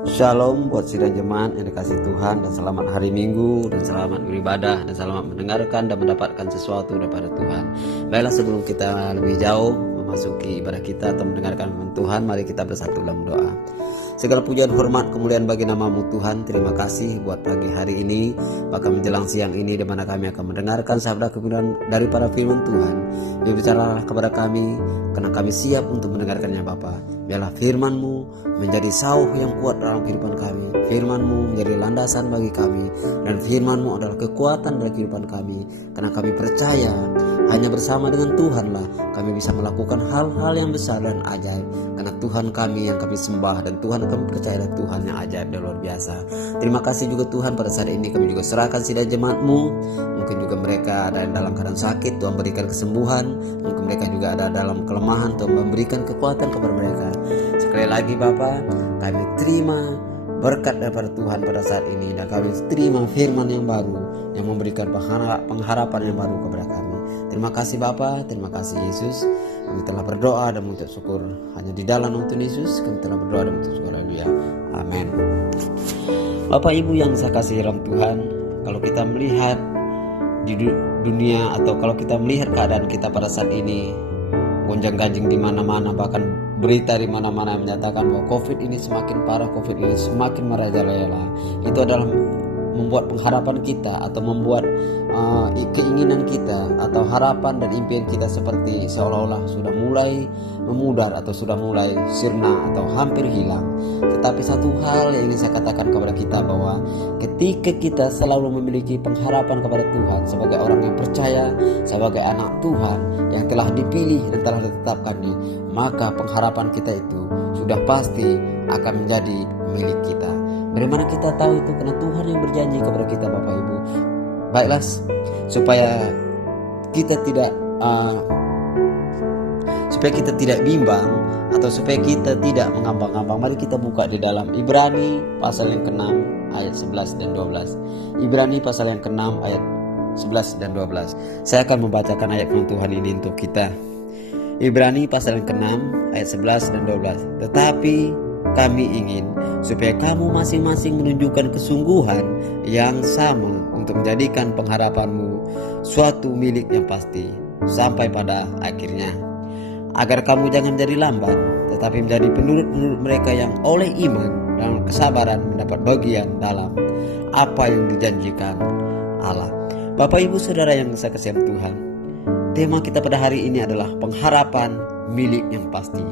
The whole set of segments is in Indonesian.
Shalom buat sidang jemaat yang dikasih Tuhan, dan selamat hari Minggu, dan selamat beribadah, dan selamat mendengarkan dan mendapatkan sesuatu daripada Tuhan. Baiklah, sebelum kita lebih jauh memasuki ibadah kita atau mendengarkan firman Tuhan, mari kita bersatu dalam doa. Segala pujian, hormat, kemuliaan bagi nama-Mu Tuhan. Terima kasih buat pagi hari ini, bahkan menjelang siang ini, di mana kami akan mendengarkan sabda kebenaran daripada firman Tuhan. Berbicaralah kepada kami, karena kami siap untuk mendengarkannya Bapa. Biarlah firman-Mu menjadi sauh yang kuat dalam kehidupan kami. Firman-Mu menjadi landasan bagi kami, dan firman-Mu adalah kekuatan bagi kehidupan kami. Karena kami percaya hanya bersama dengan Tuhanlah kami bisa melakukan hal-hal yang besar dan ajaib. Karena Tuhan kami yang kami sembah, dan Tuhan kami percaya adalah Tuhan yang ajaib dan luar biasa. Terima kasih juga Tuhan, pada saat ini kami juga serahkan sidang jemaat-Mu. Mungkin juga mereka ada yang dalam keadaan sakit, Tuhan berikan kesembuhan. Mungkin mereka juga ada dalam kelemahan, Tuhan memberikan kekuatan kepada mereka. Sekali lagi Bapa, kami terima berkat daripada Tuhan pada saat ini, dan kami terima firman yang baru yang memberikan pengharapan yang baru kepada kami. Terima kasih Bapa, terima kasih Yesus. Kami telah berdoa dan mengucap syukur hanya di dalam nama Tuhan Yesus. Kami telah berdoa dan mengucap syukur. Haleluya. Amin. Bapak Ibu yang saya kasih dalam Tuhan, kalau kita melihat di dunia, atau kalau kita melihat keadaan kita pada saat ini, gonjang-ganjing di mana-mana, bahkan berita di mana-mana menyatakan bahwa COVID ini semakin parah, COVID ini semakin merajalela. Itu adalah membuat pengharapan kita, atau membuat keinginan kita atau harapan dan impian kita seperti seolah-olah sudah mulai memudar, atau sudah mulai sirna, atau hampir hilang. Tetapi satu hal yang ingin saya katakan kepada kita, bahwa ketika kita selalu memiliki pengharapan kepada Tuhan, sebagai orang yang percaya, sebagai anak Tuhan yang telah dipilih dan telah ditetapkan, maka pengharapan kita itu sudah pasti akan menjadi milik kita. Dari mana kita tahu itu? Karena Tuhan yang berjanji kepada kita Bapak Ibu. Baiklah, supaya kita tidak bimbang, atau supaya kita tidak mengambang-ambang, mari kita buka di dalam Ibrani pasal yang ke-6 ayat 11 dan 12. Ibrani pasal yang ke-6 ayat 11 dan 12. Saya akan membacakan ayat firman Tuhan ini untuk kita. Ibrani pasal yang ke-6 ayat 11 dan 12. Tetapi kami ingin supaya kamu masing-masing menunjukkan kesungguhan yang sama untuk menjadikan pengharapanmu suatu milik yang pasti sampai pada akhirnya, agar kamu jangan menjadi lambat, tetapi menjadi penurut-penurut mereka yang oleh iman dan kesabaran mendapat bagian dalam apa yang dijanjikan Allah. Bapak Ibu Saudara yang saya kasihi Tuhan, tema kita pada hari ini adalah pengharapan milik yang pasti.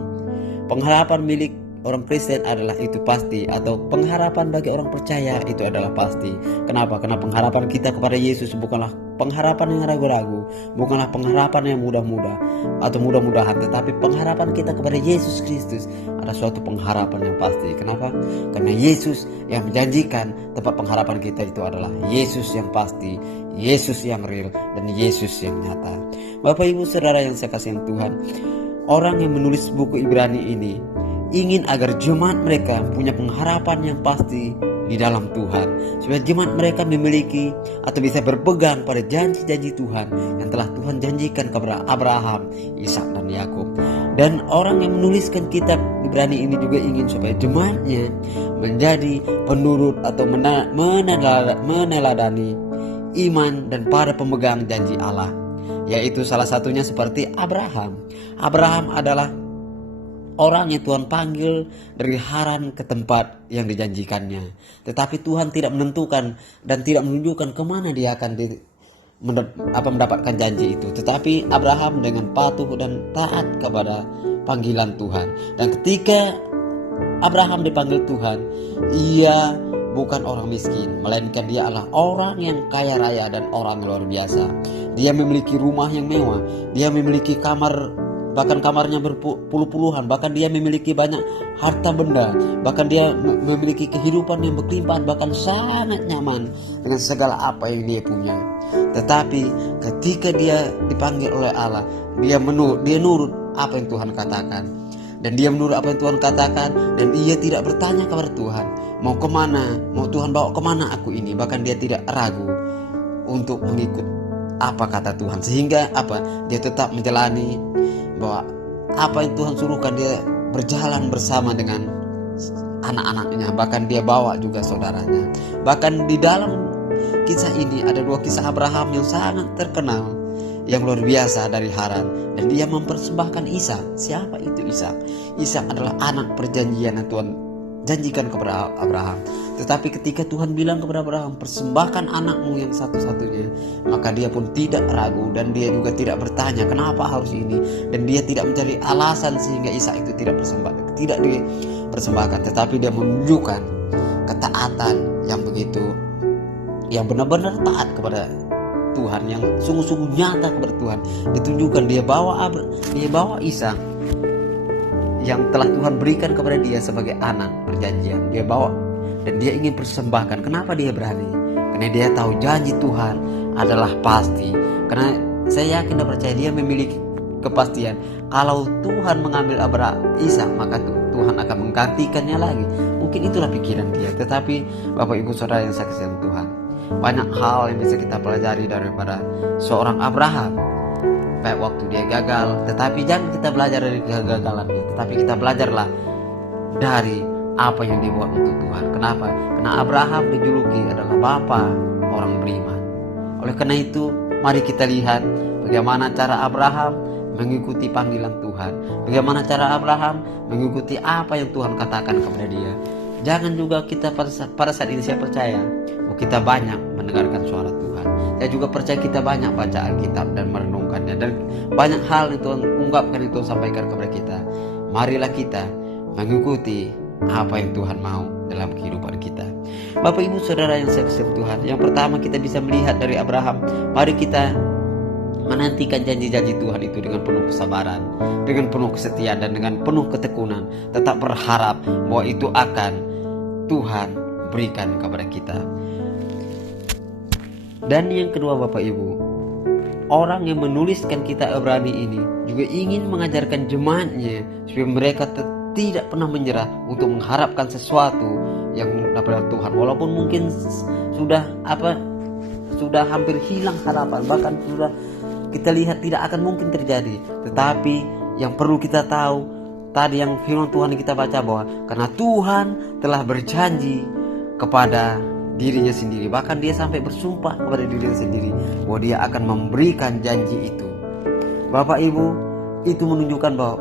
Pengharapan milik orang Kristen adalah itu pasti, atau pengharapan bagi orang percaya itu adalah pasti. Kenapa? Karena pengharapan kita kepada Yesus bukanlah pengharapan yang ragu-ragu, bukanlah pengharapan yang mudah-mudah atau mudah-mudahan, tetapi pengharapan kita kepada Yesus Kristus adalah suatu pengharapan yang pasti. Kenapa? Karena Yesus yang menjanjikan tempat pengharapan kita itu adalah Yesus yang pasti, Yesus yang real, dan Yesus yang nyata. Bapak Ibu Saudara yang saya kasihi Tuhan, orang yang menulis buku Ibrani ini ingin agar jemaat mereka punya pengharapan yang pasti di dalam Tuhan, supaya jemaat mereka memiliki atau bisa berpegang pada janji-janji Tuhan yang telah Tuhan janjikan kepada Abraham, Ishak, dan Yakub. Dan orang yang menuliskan kitab Ibrani ini juga ingin supaya jemaatnya menjadi penurut atau meneladani iman dan para pemegang janji Allah, yaitu salah satunya seperti Abraham. Abraham adalah orang yang Tuhan panggil dari Haran ke tempat yang dijanjikannya. Tetapi Tuhan tidak menentukan dan tidak menunjukkan kemana dia akan mendapatkan janji itu. Tetapi Abraham dengan patuh dan taat kepada panggilan Tuhan. Dan ketika Abraham dipanggil Tuhan, ia bukan orang miskin, melainkan dia adalah orang yang kaya raya dan orang luar biasa. Dia memiliki rumah yang mewah, dia memiliki kamar, bahkan kamarnya berpuluh-puluhan, bahkan dia memiliki banyak harta benda, bahkan dia memiliki kehidupan yang berlimpah, bahkan sangat nyaman dengan segala apa yang dia punya. Tetapi ketika dia dipanggil oleh Allah, dia nurut apa yang Tuhan katakan, dan dia menurut apa yang Tuhan katakan, dan ia tidak bertanya kepada Tuhan mau kemana, mau Tuhan bawa kemana aku ini. Bahkan dia tidak ragu untuk mengikut apa kata Tuhan, sehingga dia tetap menjalani bahwa apa yang Tuhan suruhkan, dia berjalan bersama dengan anak-anaknya, bahkan dia bawa juga saudaranya. Bahkan di dalam kisah ini ada dua kisah Abraham yang sangat terkenal, yang luar biasa dari Haran, dan dia mempersembahkan Ishak. Siapa itu Ishak? Ishak adalah anak perjanjian yang Tuhan janjikan kepada Abraham. Tetapi ketika Tuhan bilang kepada Abraham, persembahkan anakmu yang satu-satunya, maka dia pun tidak ragu, dan dia juga tidak bertanya kenapa harus ini, dan dia tidak mencari alasan sehingga Ishak itu tidak dipersembahkan, tetapi dia menunjukkan ketaatan yang begitu, yang benar-benar taat kepada Tuhan, yang sungguh-sungguh nyata kepada Tuhan. Ditunjukkan dia bawa Ishak yang telah Tuhan berikan kepada dia sebagai anak perjanjian. Dia bawa dan dia ingin persembahkan. Kenapa dia berani? Karena dia tahu janji Tuhan adalah pasti. Karena saya yakin dan percaya dia memiliki kepastian. Kalau Tuhan mengambil Ishak, maka Tuhan akan menggantikannya lagi. Mungkin itulah pikiran dia. Tetapi Bapak Ibu Saudara yang saya kasihi Tuhan, banyak hal yang bisa kita pelajari daripada seorang Abraham. Baik waktu dia gagal, tetapi jangan kita belajar dari kegagalannya, tetapi kita belajarlah dari apa yang dibuat untuk Tuhan. Kenapa? Karena Abraham dijuluki adalah bapa orang beriman. Oleh karena itu, mari kita lihat bagaimana cara Abraham mengikuti panggilan Tuhan, bagaimana cara Abraham mengikuti apa yang Tuhan katakan kepada dia. Jangan juga kita pada saat ini, saya percaya kita banyak mendengarkan suara Tuhan. Saya juga percaya kita banyak baca Alkitab dan merenungkannya, dan banyak hal yang Tuhan ungkapkan, itu sampaikan kepada kita. Marilah kita mengikuti apa yang Tuhan mau dalam kehidupan kita. Bapak Ibu Saudara yang saya kasihi Tuhan, yang pertama kita bisa melihat dari Abraham, mari kita menantikan janji-janji Tuhan itu dengan penuh kesabaran, dengan penuh kesetiaan, dan dengan penuh ketekunan. Tetap berharap bahwa itu akan Tuhan berikan kepada kita. Dan yang kedua Bapak Ibu, orang yang menuliskan kitab Ibrani ini juga ingin mengajarkan jemaatnya supaya mereka tidak pernah menyerah untuk mengharapkan sesuatu yang daripada Tuhan. Walaupun mungkin sudah hampir hilang harapan, bahkan sudah kita lihat tidak akan mungkin terjadi. Tetapi yang perlu kita tahu, tadi yang firman Tuhan kita baca, bahwa karena Tuhan telah berjanji kepada dirinya sendiri, bahkan dia sampai bersumpah kepada dirinya sendiri bahwa dia akan memberikan janji itu. Bapak Ibu, itu menunjukkan bahwa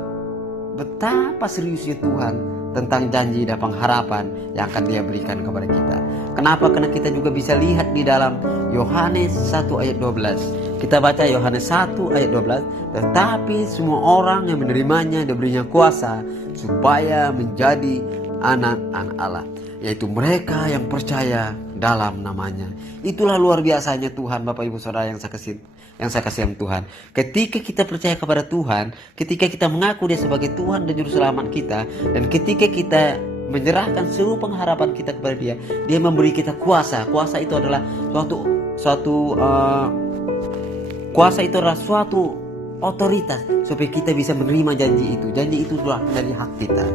betapa seriusnya Tuhan tentang janji dan pengharapan yang akan dia berikan kepada kita. Kenapa? Karena kita juga bisa lihat di dalam Yohanes 1 ayat 12. Kita baca Yohanes 1 ayat 12. Tetapi semua orang yang menerimanya diberinya kuasa supaya menjadi anak-anak Allah, yaitu mereka yang percaya dalam namanya. Itulah luar biasanya Tuhan, Bapak Ibu Saudara yang saya kasihi Tuhan. Ketika kita percaya kepada Tuhan, ketika kita mengaku dia sebagai Tuhan dan Juru Selamat kita, dan ketika kita menyerahkan seluruh pengharapan kita kepada dia, dia memberi kita kuasa. Kuasa itu adalah suatu otoritas supaya kita bisa menerima janji itu. Janji itu adalah dari hak kita.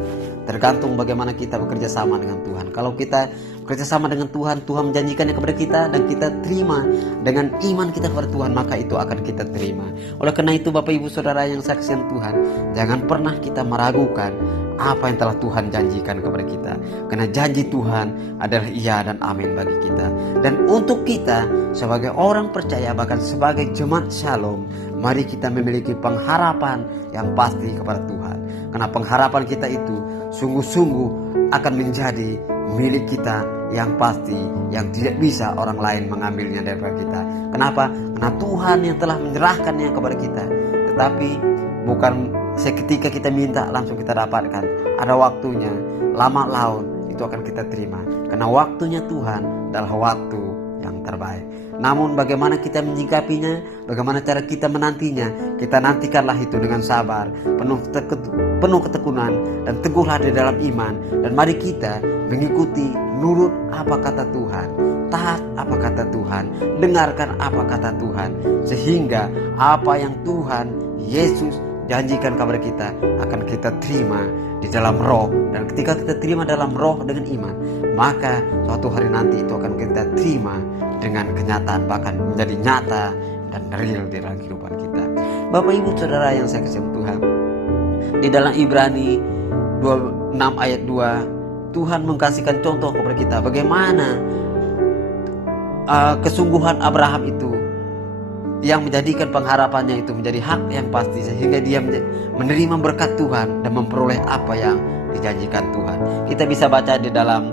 Tergantung bagaimana kita bekerja sama dengan Tuhan. Kalau kita bekerja sama dengan Tuhan, Tuhan menjanjikannya kepada kita dan kita terima dengan iman kita kepada Tuhan, maka itu akan kita terima. Oleh karena itu Bapak Ibu Saudara yang saksian Tuhan, jangan pernah kita meragukan apa yang telah Tuhan janjikan kepada kita. Karena janji Tuhan adalah iya dan amin bagi kita. Dan untuk kita sebagai orang percaya, bahkan sebagai jemaat Shalom, mari kita memiliki pengharapan yang pasti kepada Tuhan. Karena pengharapan kita itu sungguh-sungguh akan menjadi milik kita yang pasti, yang tidak bisa orang lain mengambilnya daripada kita. Kenapa? Karena Tuhan yang telah menyerahkannya kepada kita. Tetapi bukan seketika kita minta langsung kita dapatkan. Ada waktunya, lama laun itu akan kita terima. Karena waktunya Tuhan adalah waktu yang terbaik. Namun bagaimana kita menyikapinya, bagaimana cara kita menantinya, kita nantikanlah itu dengan sabar, penuh ketekunan, dan teguhlah di dalam iman. Dan mari kita mengikuti, nurut apa kata Tuhan, taat apa kata Tuhan, dengarkan apa kata Tuhan, sehingga apa yang Tuhan Yesus janjikan kepada kita akan kita terima di dalam roh. Dan ketika kita terima dalam roh dengan iman, maka suatu hari nanti itu akan kita terima dengan kenyataan, bahkan menjadi nyata dan real di dalam kehidupan kita. Bapak Ibu Saudara yang saya kasihi Tuhan, di dalam Ibrani 6 ayat 2 Tuhan mengkasihkan contoh kepada kita bagaimana kesungguhan Abraham itu yang menjadikan pengharapannya itu menjadi hak yang pasti, sehingga dia menerima berkat Tuhan dan memperoleh apa yang dijanjikan Tuhan. Kita bisa baca di dalam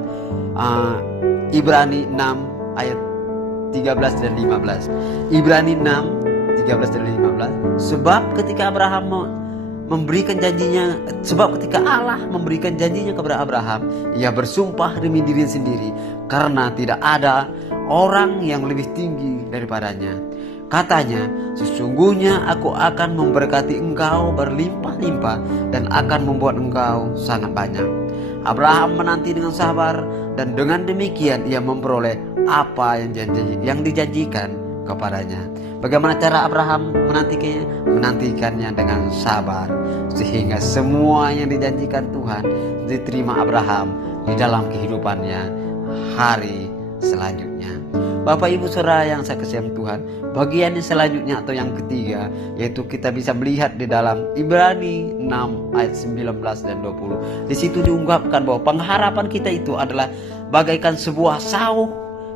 Ibrani 6 ayat 13 dan 15. Ibrani 6 13 dan 15. Sebab ketika Allah memberikan janjinya kepada Abraham, ia bersumpah demi diri sendiri, karena tidak ada orang yang lebih tinggi daripadanya. Katanya, sesungguhnya aku akan memberkati engkau berlimpah-limpah dan akan membuat engkau sangat banyak. Abraham menanti dengan sabar, dan dengan demikian ia memperoleh apa yang dijanjikan kepadanya. Bagaimana cara Abraham menantikannya? Menantikannya dengan sabar, sehingga semua yang dijanjikan Tuhan diterima Abraham di dalam kehidupannya hari selanjutnya. Bapak Ibu Saudara yang saya kasihi Tuhan, bagian yang selanjutnya atau yang ketiga, yaitu kita bisa melihat di dalam Ibrani 6 ayat 19 dan 20. Di situ diungkapkan bahwa pengharapan kita itu adalah bagaikan sebuah sauh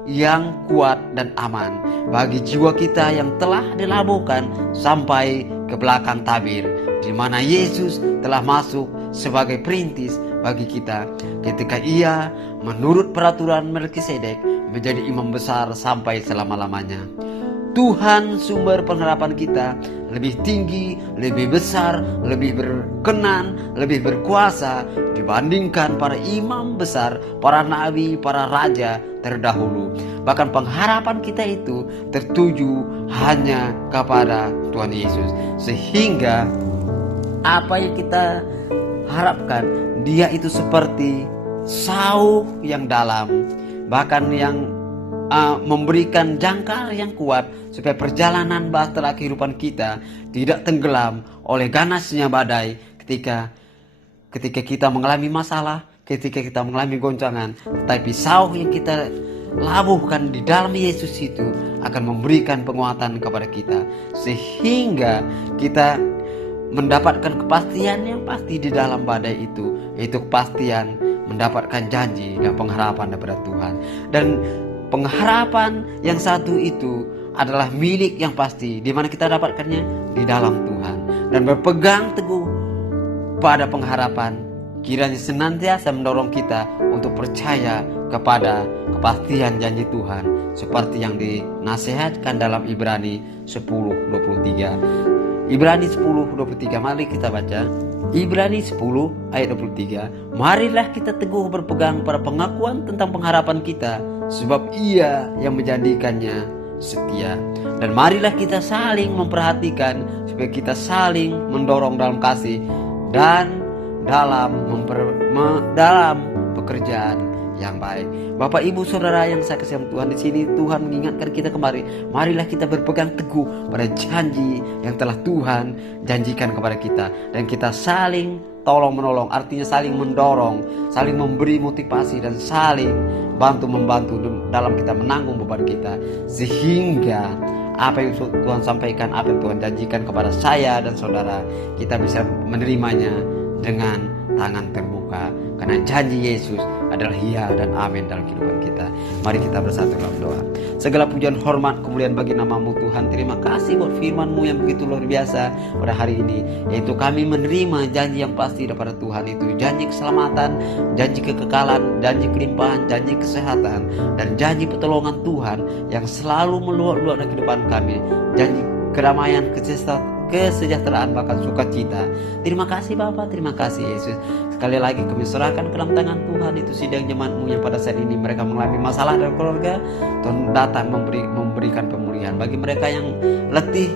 yang kuat dan aman bagi jiwa kita yang telah dilabuhkan sampai ke belakang tabir, di mana Yesus telah masuk sebagai perintis bagi kita ketika ia menurut peraturan Melkisedek menjadi imam besar sampai selama-lamanya. Tuhan sumber pengharapan kita lebih tinggi, lebih besar, lebih berkenan, lebih berkuasa dibandingkan para imam besar, para nabi, para raja terdahulu. Bahkan pengharapan kita itu tertuju hanya kepada Tuhan Yesus, sehingga apa yang kita harapkan, dia itu seperti sauh yang dalam, bahkan yang memberikan jangkar yang kuat, supaya perjalanan bahtera kehidupan kita tidak tenggelam oleh ganasnya badai ketika kita mengalami masalah, ketika kita mengalami goncangan. Tetapi sauh yang kita labuhkan di dalam Yesus itu akan memberikan penguatan kepada kita, sehingga kita mendapatkan kepastian yang pasti di dalam badai itu, yaitu kepastian mendapatkan janji dan pengharapan daripada Tuhan. Dan pengharapan yang satu itu adalah milik yang pasti, di mana kita dapatkannya di dalam Tuhan. Dan berpegang teguh pada pengharapan kiranya senantiasa mendorong kita untuk percaya kepada kepastian janji Tuhan, seperti yang dinasihatkan dalam Ibrani 10:23. Ibrani 10:23, mari kita baca. Ibrani 10 ayat 23. Marilah kita teguh berpegang pada pengakuan tentang pengharapan kita, sebab Ia yang menjadikannya setia. Dan marilah kita saling memperhatikan, supaya kita saling mendorong dalam kasih dan dalam pekerjaan yang baik. Bapak Ibu Saudara yang saya kasihi Tuhan, di sini Tuhan mengingatkan kita kembali, marilah kita berpegang teguh pada janji yang telah Tuhan janjikan kepada kita, dan kita saling tolong menolong, artinya saling mendorong, saling memberi motivasi, dan saling bantu-membantu dalam kita menanggung beban kita, sehingga apa yang Tuhan sampaikan, apa yang Tuhan janjikan kepada saya dan saudara, kita bisa menerimanya dengan tangan terbuka, karena janji Yesus adalah iya dan amin dalam kehidupan kita. Mari kita bersatu dalam doa. Segala pujian, hormat, kemuliaan bagi nama-Mu Tuhan. Terima kasih buat firman-Mu yang begitu luar biasa pada hari ini, yaitu kami menerima janji yang pasti daripada Tuhan, itu janji keselamatan, janji kekekalan, janji kelimpahan, janji kesehatan, dan janji pertolongan Tuhan yang selalu meluap-luap dalam kehidupan kami, janji kedamaian, kesejahteraan, bahkan sukacita. Terima kasih Bapa, terima kasih Yesus. Sekali lagi kami serahkan ke dalam tangan Tuhan itu sidang jemaat-Mu yang pada saat ini mereka mengalami masalah dalam keluarga. Tuhan datang memberikan pemulihan. Bagi mereka yang letih,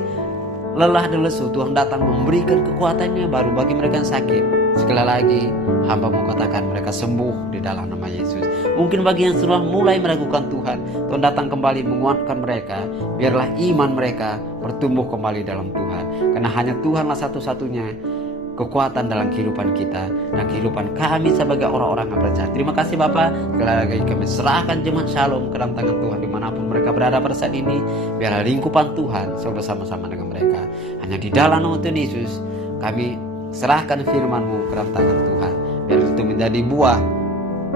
lelah dan lesu, Tuhan datang memberikan kekuatannya baru. Bagi mereka yang sakit, sekali lagi hamba-Mu katakan mereka sembuh di dalam nama Yesus. Mungkin bagi yang sudah mulai meragukan Tuhan, Tuhan datang kembali menguatkan mereka. Biarlah iman mereka bertumbuh kembali dalam Tuhan, karena hanya Tuhanlah satu-satunya kekuatan dalam kehidupan kita dan kehidupan kami sebagai orang-orang yang percaya. Terima kasih Bapa. Sekali lagi kami serahkan jemaat Shalom ke dalam tangan Tuhan dimanapun mereka berada pada saat ini. Biarlah lingkupan Tuhan selalu bersama-sama dengan mereka. Hanya di dalam nama Tuhan Yesus kami serahkan firman-Mu ke dalam tangan Tuhan. Biar itu menjadi buah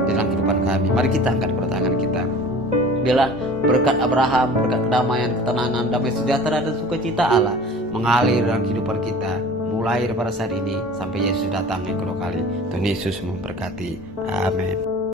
di dalam kehidupan kami. Mari kita angkat kedua tangan kita. Biarlah berkat Abraham, berkat kedamaian, ketenangan, damai sejahtera dan sukacita Allah mengalir dalam kehidupan kita, mulai daripada saat ini sampai Yesus datang yang kedua kali. Tuhan Yesus memberkati. Amin.